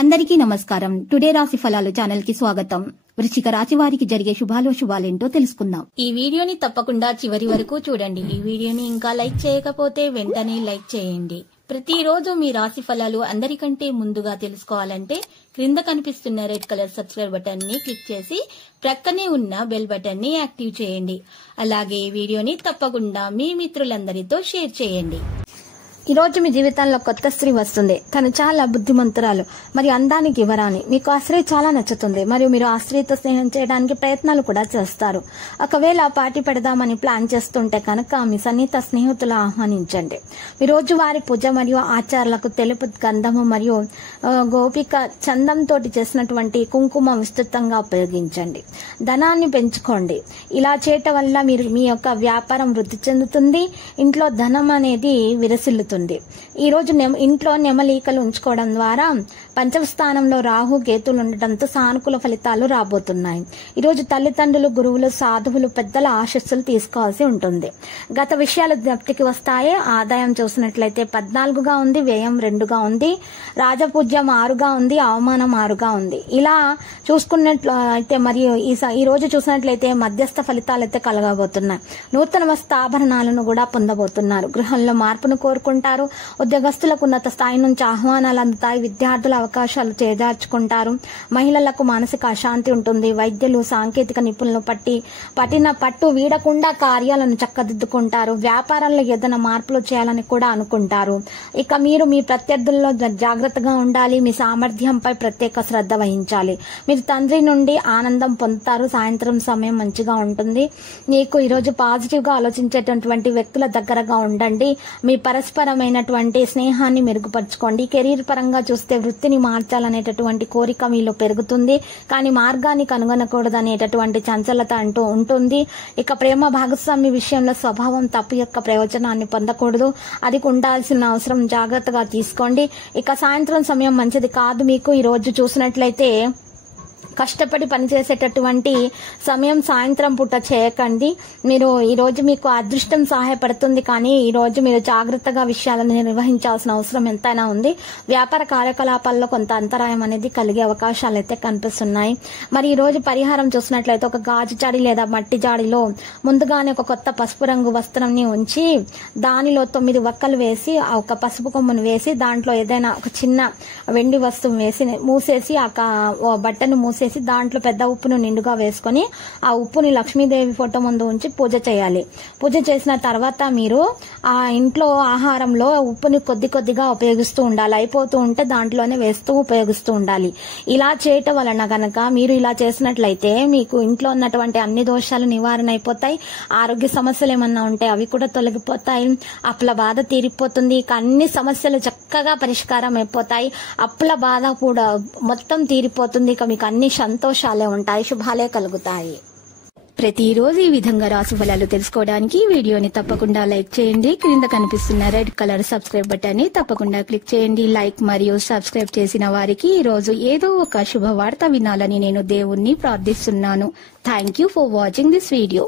అందరికీ నమస్కారం. టుడే రాశి ఫలాలు ఛానల్ కి స్వాగతం. వృశ్చిక రాశి వారికి జరిగే శుభాలేంటో తెలుసుకుందాం. ఈ వీడియోని తప్పకుండా చివరి వరకు చూడండి. ఈ వీడియోని ఇంకా లైక్ చేయకపోతే వెంటనే లైక్ చేయండి. ప్రతిరోజు మీ రాశి ఫలాలు అందరికంటే ముందుగా తెలుసుకోవాలంటే క్రింద కనిపిస్తున్న రెడ్ కలర్ సబ్స్క్రైబ్ బటన్ ని క్లిక్ చేసి ప్రక్కనే ఉన్న బెల్ బటన్ ని యాక్టివ్ చేయండి. అలాగే ఈ వీడియోని తప్పకుండా మీ మిత్రులందరితో షేర్ చేయండి. ఈ రోజు మీ జీవితంలో కొత్త స్త్రీ వస్తుంది. తను చాలా బుద్ధిమంతురాలు మరియు అందానికి యువరాణి. మీకు ఆ స్త్రీ చాలా నచ్చుతుంది మరియు మీరు ఆ స్త్రీతో స్నేహం చేయడానికి ప్రయత్నాలు కూడా చేస్తారు. ఒకవేళ పార్టీ పెడదామని ప్లాన్ చేస్తుంటే కనుక మీ సన్నిహిత స్నేహితులు ఆహ్వానించండి. మీ రోజువారి పూజ మరియు ఆచారాలకు తెలుపు గంధము మరియు గోపిక చందంతో చేసినటువంటి కుంకుమ విస్తృతంగా ఉపయోగించండి. ధనాన్ని పెంచుకోండి. ఇలా చేయటం వల్ల మీరు మీ యొక్క వ్యాపారం వృద్ధి చెందుతుంది. ఇంట్లో ధనం అనేది విరసిల్లుతుంది. ఈ రోజు ఇంట్లో నెమలీకలు ఉంచుకోవడం ద్వారా పంచమ స్థానంలో రాహు కేతులు ఉండటంతో సానుకూల ఫలితాలు రాబోతున్నాయి. ఈ రోజు తల్లిదండ్రులు, గురువులు, సాధువులు, పెద్దల ఆశస్సులు తీసుకోవాల్సి ఉంటుంది. గత విషయాలు జ్ఞప్తికి వస్తాయి. ఆదాయం చూసినట్లయితే 14గా ఉంది, వ్యయం 2గా ఉంది, రాజపూజ్యం 6గా ఉంది, అవమానం 6గా ఉంది. ఇలా చూసుకున్నట్లయితే మరియు ఈ రోజు చూసినట్లయితే మధ్యస్థ ఫలితాలు అయితే కలగబోతున్నాయి. నూతన వస్త్రాభరణాలను కూడా పొందబోతున్నారు. గృహంలో మార్పును కోరుకుంటారు. ఉద్యోగస్తులకు ఉన్నత స్థాయి నుంచి ఆహ్వానాలు అందుతాయి. విద్యార్థుల అవకాశాలు చేజార్చుకుంటారు. మహిళలకు మానసిక అశాంతి ఉంటుంది. వైద్యులు, సాంకేతిక నిపుణులను పట్టు వీడకుండా కార్యాలను చక్కదిద్దుకుంటారు. వ్యాపారంలో ఏదైనా మార్పులు చేయాలని కూడా అనుకుంటారు. ఇక మీరు మీ ప్రత్యర్థుల్లో జాగ్రత్తగా ఉండాలి. మీ సామర్థ్యంపై ప్రత్యేక శ్రద్ధ వహించాలి. మీరు తండ్రి నుండి ఆనందం పొందుతారు. సాయంత్రం సమయం మంచిగా ఉంటుంది. మీకు ఈరోజు పాజిటివ్ గా ఆలోచించేటటువంటి వ్యక్తుల దగ్గరగా ఉండండి. మీ పరస్పరమైనటువంటి స్నేహాన్ని మెరుగుపరచుకోండి. కెరీర్ పరంగా చూస్తే వృత్తిని మార్చాలనేటటువంటి కోరిక మీలో పెరుగుతుంది. కానీ మార్గాన్ని కనుగొనకూడదు అనేటటువంటి చంచలత అంటూ ఉంటుంది. ఇక ప్రేమ భాగస్వామి విషయంలో స్వభావం తప్పు యొక్క ప్రయోజనాన్ని పొందకూడదు. అది ఉండాల్సిన అవసరం జాగ్రత్తగా తీసుకోండి. ఇక సాయంత్రం సమయం మంచిది కాదు. మీకు ఈ రోజు చూసినట్లయితే కష్టపడి పనిచేసేటటువంటి సమయం సాయంత్రం పూట చేయకండి. మీరు ఈ రోజు మీకు అదృష్టం సహాయపడుతుంది. కానీ ఈ రోజు మీరు జాగ్రత్తగా విషయాలను నిర్వహించాల్సిన అవసరం ఎంతైనా ఉంది. వ్యాపార కార్యకలాపాల్లో కొంత అంతరాయం అనేది కలిగే అవకాశాలు అయితే కనిపిస్తున్నాయి. మరి ఈ రోజు పరిహారం చూసినట్లయితే ఒక గాజు జాడి లేదా మట్టి జాడిలో ముందుగానే ఒక కొత్త పసుపు రంగు వస్త్రంని ఉంచి దానిలో 9 వక్కలు వేసి ఒక పసుపు కొమ్మును వేసి దాంట్లో ఏదైనా ఒక చిన్న వెండి వస్తువు వేసి మూసేసి ఆ బట్టను మూసేసి దాంట్లో పెద్ద ఉప్పును నిండుగా వేసుకొని ఆ ఉప్పుని లక్ష్మీదేవి ఫోటో ముందు ఉంచి పూజ చేయాలి. పూజ చేసిన తర్వాత మీరు ఆ ఇంట్లో ఆహారంలో ఉప్పుని కొద్దిగా ఉపయోగిస్తూ ఉండాలి. అయిపోతూ ఉంటే దాంట్లోనే వేస్తూ ఉపయోగిస్తూ ఉండాలి. ఇలా చేయటం వలన గనక మీరు ఇలా చేసినట్లయితే మీకు ఇంట్లో ఉన్నటువంటి అన్ని దోషాలు నివారణ అయిపోతాయి. ఆరోగ్య సమస్యలు ఏమన్నా ఉంటే అవి కూడా తొలగిపోతాయి. అప్పుల బాధ తీరిపోతుంది. ఇక అన్ని సమస్యలు చక్కగా పరిష్కారం అయిపోతాయి. అప్పుల బాధ కూడా మొత్తం తీరిపోతుంది. ఇక మీకు అన్ని సంతోషాలే ఉంటాయి, శుభాలే కలుగుతాయి. ప్రతిరోజు ఈ విధంగా రాశి ఫలాలు తెలుసుకోవడానికి వీడియోని తప్పకుండా లైక్ చేయండి. క్రింద కనిపిస్తున్న రెడ్ కలర్ సబ్స్క్రైబ్ బటన్ ని తప్పకుండా క్లిక్ చేయండి. లైక్ మరియు సబ్స్క్రైబ్ చేసిన వారికి ఈ రోజు ఏదో ఒక శుభవార్త వినాలని నేను దేవుణ్ణి ప్రార్థిస్తున్నాను. Thank you for watching this video.